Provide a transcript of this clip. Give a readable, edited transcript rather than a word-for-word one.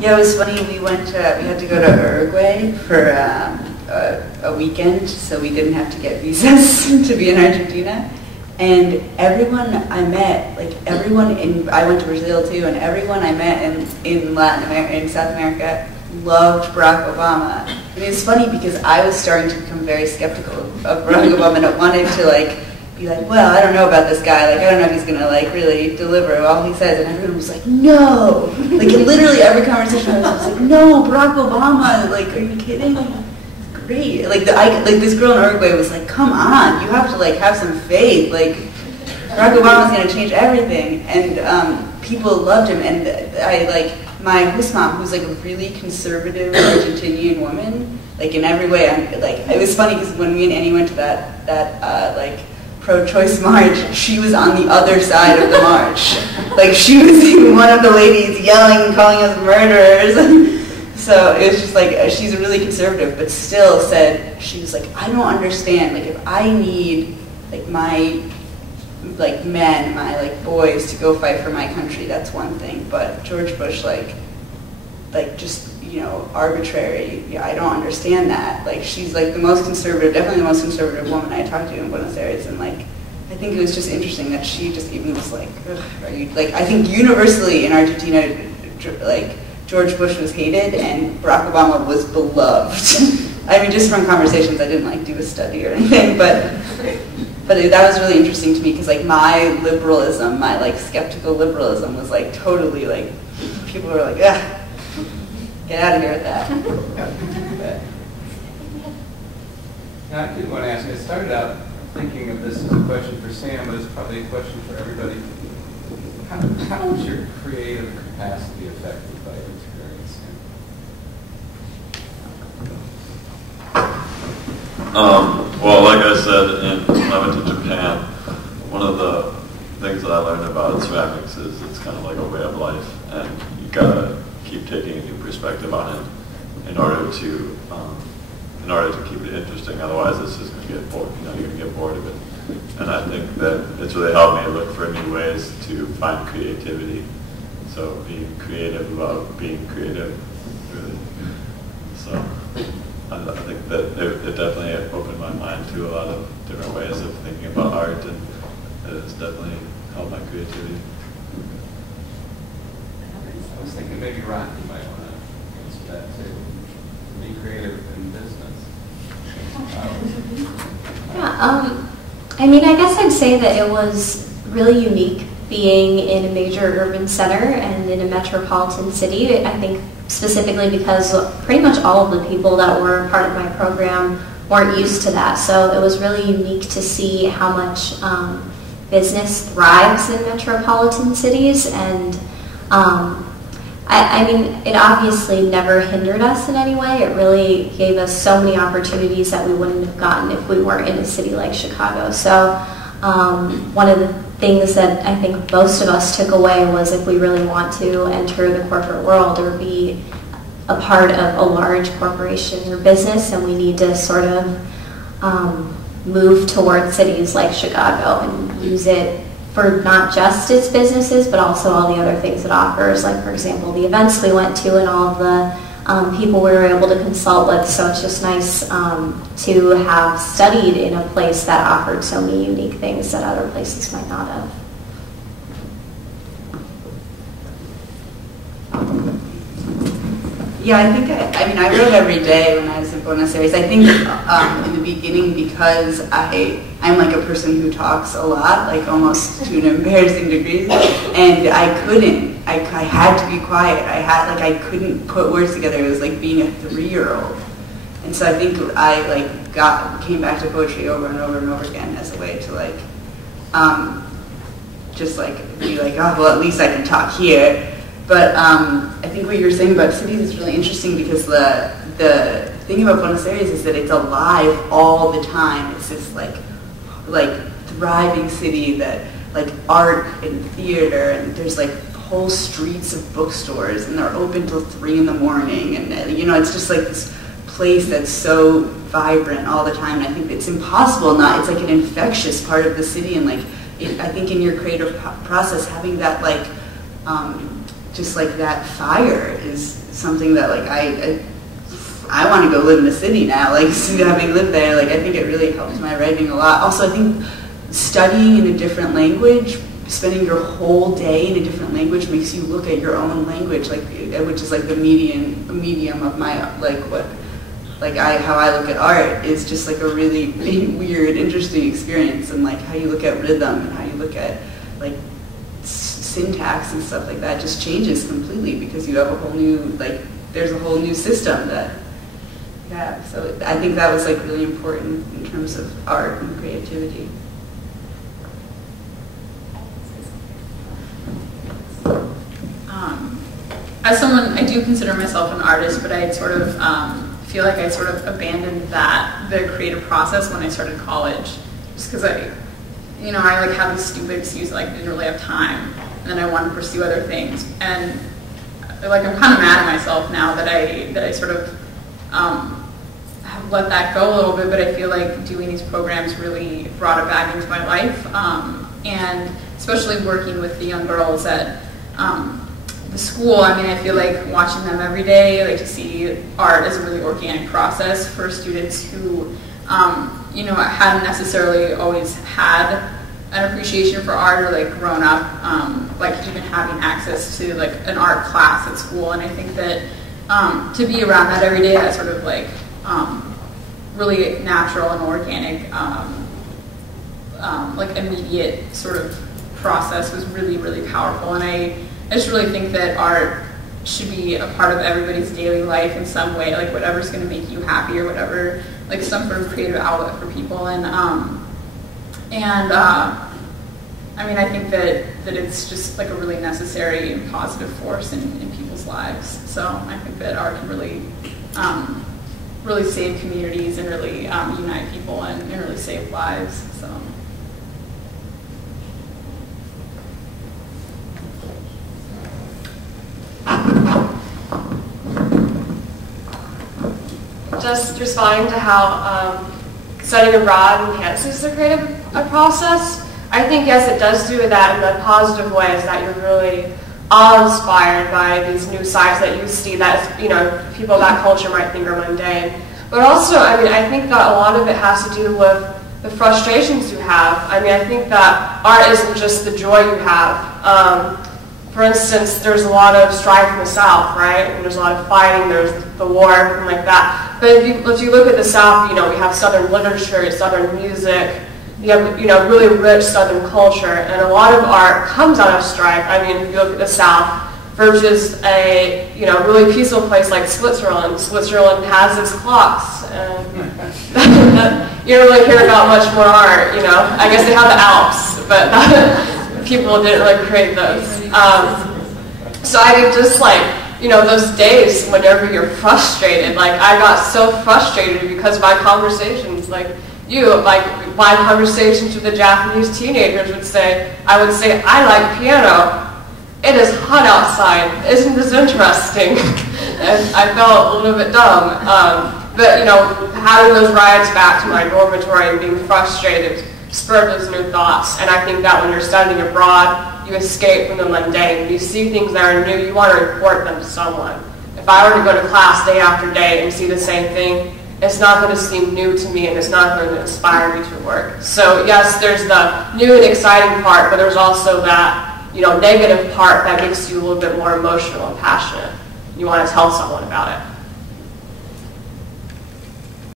Yeah, it was funny. We had to go to Uruguay for a weekend, so we didn't have to get visas to be in Argentina. And everyone I met, I went to Brazil too, and everyone I met in Latin America, in South America, loved Barack Obama. And it's funny because I was starting to become very skeptical of Barack Obama, and I wanted to be like, well, I don't know about this guy. I don't know if he's gonna really deliver all he says. And everyone was like, no. In literally every conversation, I was like, no, Barack Obama. Are you kidding? Great. This girl in Uruguay was like, come on, you have to have some faith. Barack Obama's gonna change everything. And people loved him. And my host mom, who's a really conservative Argentinian woman, in every way. It was funny because when me and Annie went to that pro-choice march, she was on the other side of the march. She was one of the ladies yelling and calling us murderers. So it was just she's really conservative, but still said, she was like, I don't understand. If I need my men, my boys to go fight for my country, that's one thing. But George Bush, just arbitrary. Yeah, I don't understand that. She's the most conservative, definitely the most conservative woman I talked to in Buenos Aires, and I think it was just interesting that she just even was ugh, are you I think universally in Argentina, George Bush was hated and Barack Obama was beloved. I mean, just from conversations, I didn't do a study or anything, but that was really interesting to me because my liberalism, my skeptical liberalism was totally people were ugh. Get out of here with that. Now, I did want to ask, I started out thinking of this as a question for Sam, but it's probably a question for everybody. How is your creative capacity affected by your experience, Sam? Well, like I said, when I went to Japan, one of the things that I learned about ceramics is it's kind of like a way of life, and you gotta keep taking a new perspective on it in order to keep it interesting. Otherwise, it's just going to get bored. You're going to get bored of it. And I think that it's really helped me look for new ways to find creativity. So being creative about being creative, really. So I think that it definitely opened my mind to a lot of different ways of thinking about art, and it's definitely helped my creativity. I was thinking maybe Ron, you might want to answer that too. Be creative in business. Yeah, I mean, I guess I'd say that it was really unique being in a major urban center and in a metropolitan city. I think specifically because pretty much all of the people that were part of my program weren't used to that. So it was really unique to see how much business thrives in metropolitan cities, and I mean, it obviously never hindered us in any way. It really gave us so many opportunities that we wouldn't have gotten if we weren't in a city like Chicago. So one of the things that I think most of us took away was if we really want to enter the corporate world or be a part of a large corporation or business, and we need to sort of move towards cities like Chicago and use it for not just its businesses, but also all the other things it offers, like, for example, the events we went to and all of the people we were able to consult with. So it's just nice to have studied in a place that offered so many unique things that other places might not have. Yeah, I mean, I wrote every day when I was in Buenos Aires. I think in the beginning, because I'm like a person who talks a lot, almost to an embarrassing degree, and I had to be quiet. I couldn't put words together. It was like being a 3-year-old. And so I think I came back to poetry over and over and over again as a way to just be oh, well, at least I can talk here. But I think what you were saying about cities is really interesting, because the thing about Buenos Aires is that it's alive all the time. It's this thriving city that art and theater, and there's whole streets of bookstores, and they're open till 3 in the morning, and it's just this place that's so vibrant all the time. And I think it's impossible not. It's an infectious part of the city, and I think in your creative process, having that like, just like that fire is something that like I want to go live in the city now, like having lived there, like I think it really helped my writing a lot. Also, I think studying in a different language, spending your whole day in a different language makes you look at your own language, like which is like the medium of my how I look at art is just like a really weird, interesting experience, and like how you look at rhythm and how you look at like syntax and stuff like that just changes completely because you have a whole new, like there's a whole new system that you have. So I think that was like really important in terms of art and creativity. As someone, I do consider myself an artist, but I sort of feel like I sort of abandoned the creative process when I started college, just because I like have this stupid excuse like I didn't really have time, and then I wanted to pursue other things, and like I'm kind of mad at myself now that I sort of have let that go a little bit, but I feel like doing these programs really brought it back into my life, and especially working with the young girls at the school. I mean, I feel like watching them every day, like to see art as a really organic process for students who, hadn't necessarily always had an appreciation for art or like grown up, like even having access to like an art class at school. And I think that to be around that every day, that sort of like really natural and organic, like immediate sort of process was really, really powerful. And I just really think that art should be a part of everybody's daily life in some way, like whatever's going to make you happy or whatever, like some sort of creative outlet for people. And I mean, I think that it's just like a really necessary and positive force in people's lives. So I think that art can really, really save communities and really unite people and really save lives. So. Just responding to how studying abroad enhances the creative process. I think, yes, it does do that in the positive ways that you're really awe-inspired by these new sides that you see that, people of that culture might think are mundane. But also, I mean, I think that a lot of it has to do with the frustrations you have. I mean, I think that art isn't just the joy you have. For instance, there's a lot of strife in the South, right? And there's a lot of fighting, there's the war, everything like that. But if you look at the South, we have Southern literature, Southern music, you have, really rich Southern culture, and a lot of art comes out of strife. I mean, if you look at the South versus a, really peaceful place like Switzerland. Switzerland has its clocks, and you don't really hear about much more art, I guess they have the Alps, but people didn't really create those. So I mean, just like, those days whenever you're frustrated, like I got so frustrated because my conversations, my conversations with the Japanese teenagers I would say, I like piano. It is hot outside. Isn't this interesting? And I felt a little bit dumb. But, having those rides back to my dormitory and being frustrated spurred those new thoughts. And I think that when you're studying abroad, you escape from the mundane. You see things that are new, you want to report them to someone. If I were to go to class day after day and see the same thing, it's not going to seem new to me and it's not going to inspire me to work. So yes, there's the new and exciting part, but there's also that, negative part that makes you a little bit more emotional and passionate. You want to tell someone about it.